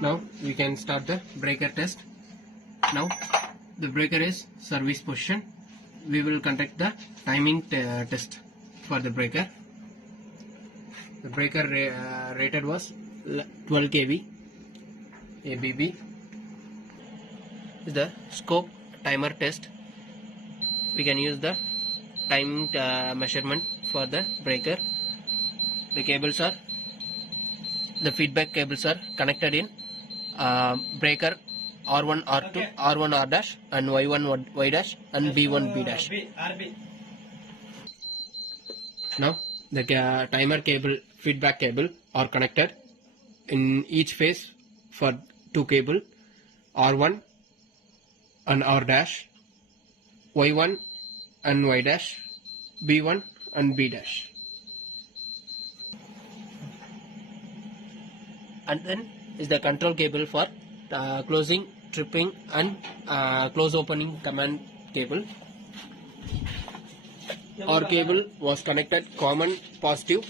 Now we can start the breaker test. Now the breaker is service position. We will conduct the timing test for the breaker. The breaker rated was 12 kV ABB. The scope timer test. We can use the timing measurement for the breaker. The cables are, the feedback cables are connected in breaker R1 R2 R1 R dash and Y1 Y dash and B1 B dash. Now the timer cable, feedback cable are connected in each phase for two cable, R1 and R dash, Y1 and Y dash, B1 and B dash. And then is the control cable for closing, tripping and close opening command cable. Our cable was connected common positive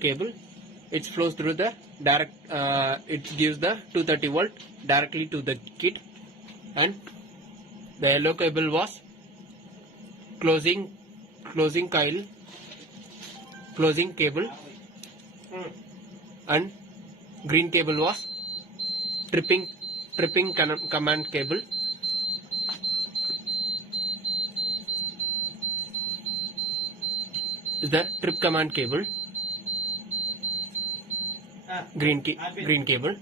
cable. It flows through the direct, it gives the 230 volt directly to the kit, and the yellow cable was closing cable, and green cable was tripping command cable. The trip command cable, green cable.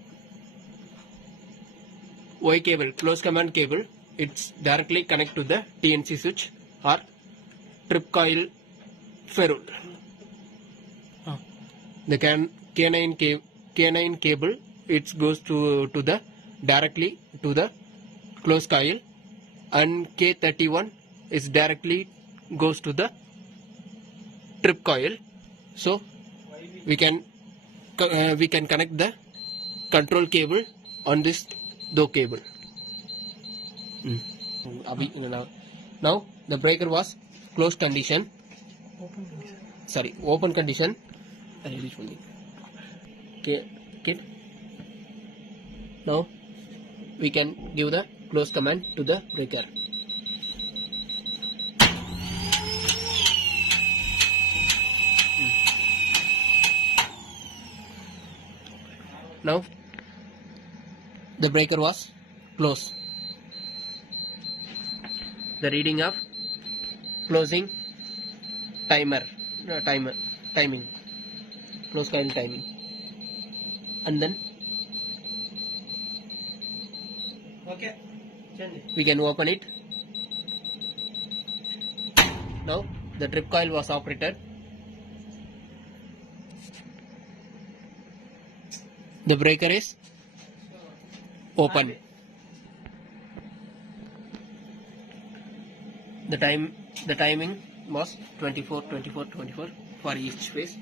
Y cable, close command cable, it's directly connect to the TNC switch or trip coil ferrule. The K9 cable, it goes to the directly to the close coil, and K31 is directly goes to the trip coil. So we can connect the control cable on this दो cable. Now the breaker was closed condition. Open condition. Okay. Now we can give the close command to the breaker. Now the breaker was closed. The reading of closing timing, close coil timing, and then we can open it. Now the trip coil was operated. The breaker is open. The timing was 24 for each phase.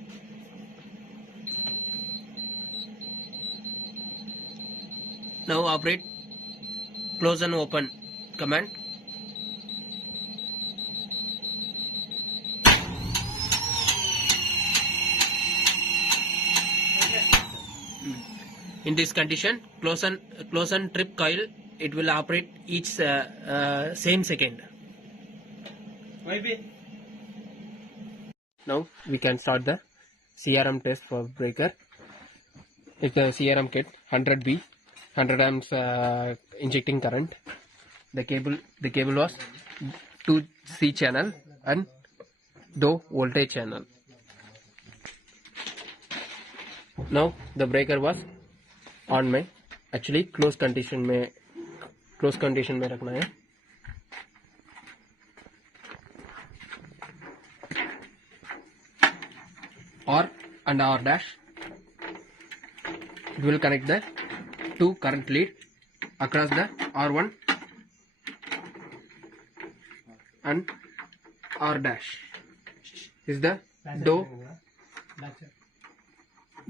Now operate close and open command. In this condition, close and trip coil, it will operate each same second. Now we can start the CRM test for breaker. It's a CRM kit 100B, 100 amps injecting current. The cable was 2C channel and low voltage channel. Now the breaker was on में, actually close condition में रखना है. R and R dash, it will connect the two current lead across the R1 and R dash. Is the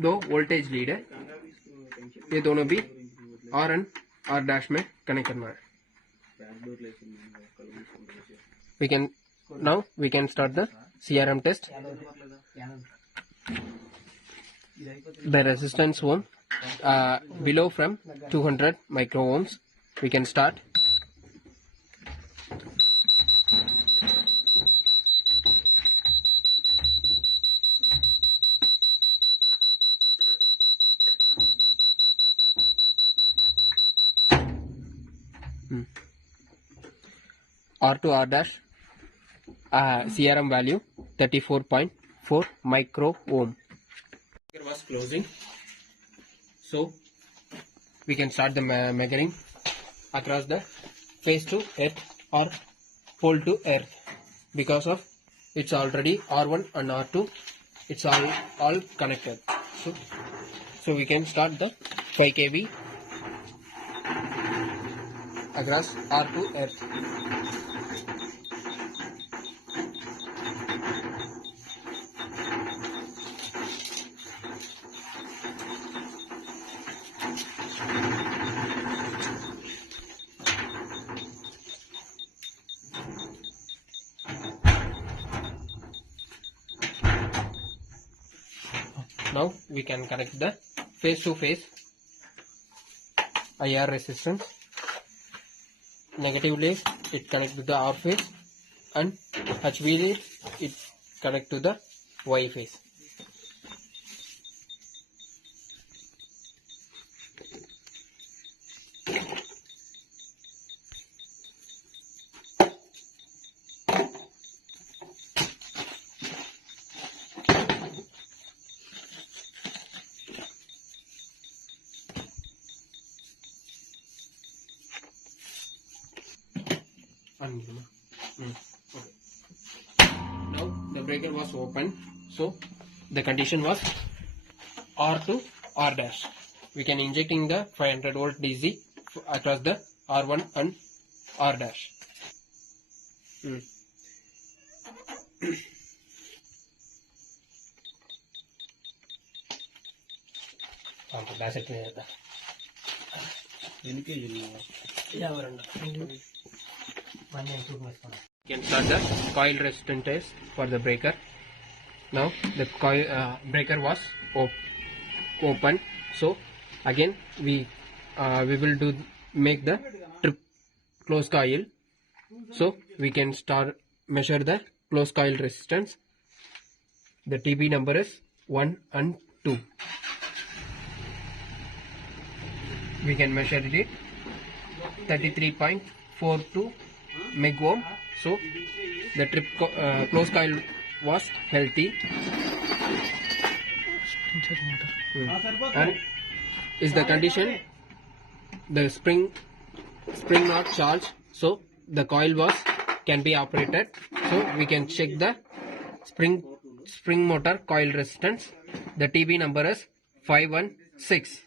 दो voltage lead है, ये दोनों भी R and R dash में कनेक्ट करना है. We can start the CRM test. the resistance ohm below from 200 micro ohms. We can start. R to R dash CRM value 34.4 micro ohm. It was closing, so we can start the measuring across the face to earth or pole to earth, because of it's already R1 and R2, it's all connected. So we can start the 5 kV across R to earth. Now we can connect the face to face IR resistance. Negatively it connect to the R phase, and HV it connect to the Y phase. Now the breaker was open, so the condition was R to R dash. We can injecting the 500 volt DC across the R1 and R dash. Can start the coil resistance test for the breaker. Now the coil breaker was open, so again we will make the trip close coil. So we can start measure the close coil resistance. The TB number is 1 and 2. We can measure it 33.42 meg ohm. So the trip close coil was healthy. And is the condition the spring not charged, so the coil was can be operated. So we can check the spring motor coil resistance. The TB number is 516.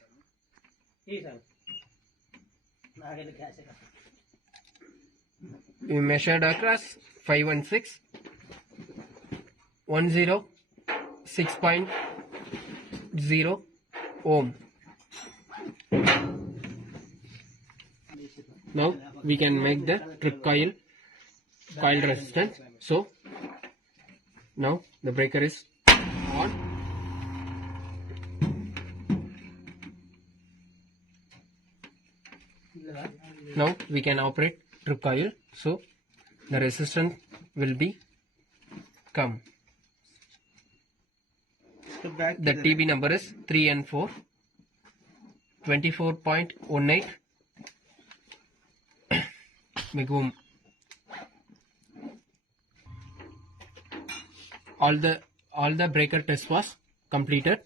We measured across 516 106.0 ohm. Now we can make the trip coil resistance. So now the breaker is on. Now we can operate trip coil. So the resistance will be come. The TB number is 3 and 4, 24.18 meg ohm. All the breaker test was completed.